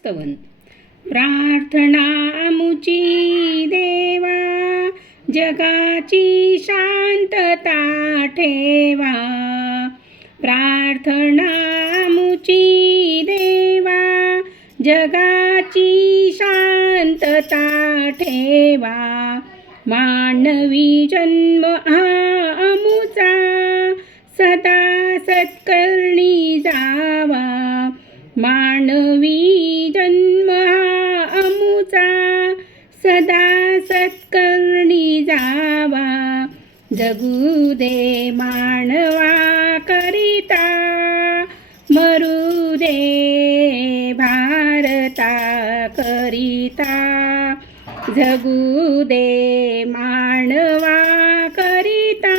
स्तवन प्रार्थना मुची देवा, जगाची शांतता ठेवा। प्रार्थना मुची देवा, जगाची शांतता ठेवा। मानवी जन्म हा अमुचा, सदा सत्कर्णी जावा। मानवी जन्म हा अमुचा, सदा सत्कर्णी जावा। जगू दे मानवा करिता, मरू दे भारता करिता। जगू दे मानवा करिता,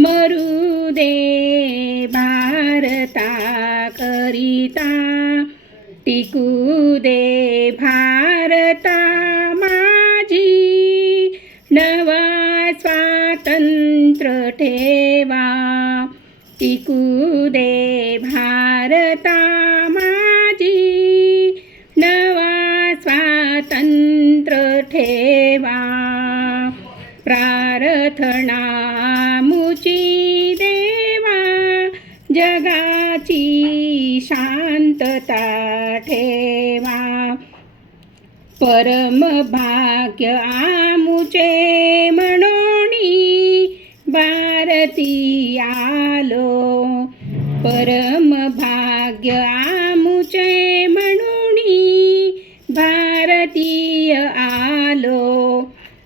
मरू दे भारता करिता। टिकू दे भारता माझी, नवा स्वातंत्र्य ठेवा। टिकू दे भारता माझी, नवा स्वातंत्र्य ठेवा। प्रार्थना मुची देवा, जगाची शांतता ठेवा। परम भाग्य आमुचे म्हणोनी, भारती आलो। परम भाग्य आमुचे म्हणोनी, भारतीय आलो।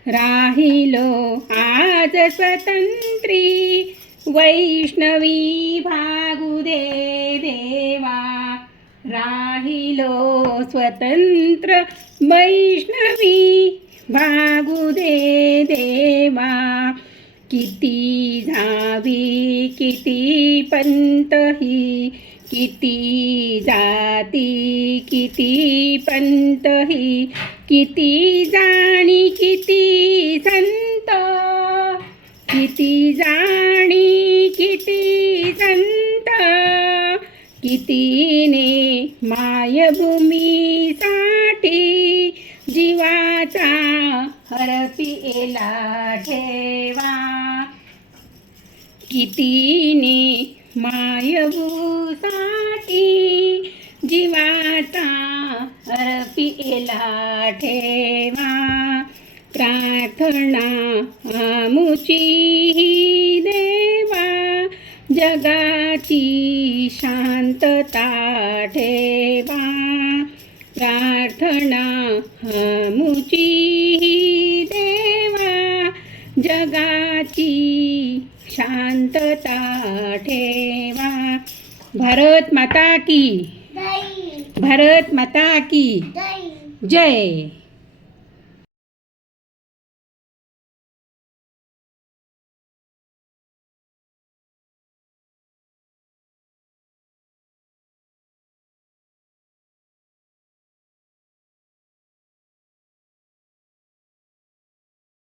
राहिलो आज स्वतंत्री, वैष्णवी भागू दे देवा। राहिलो स्वतंत्र वैष्णवी, भागू दे देवा। किती जावी किती पंत ही, किती जाती किती पंत ही। किती जाणी किती संत, किती जाणी किती संत। कितीने मायभूमीसाठी, जीवाचा हरपिला ठेवा। कितीने मायभूसाठी, जीवाचा हरपिला ठेवा। प्रार्थना मुची देवा, जगाची शांतता ठेवा। प्रार्थना मुची देवा, जगाची शांतता ठेवा। भारत माता की, भारत माता की जय।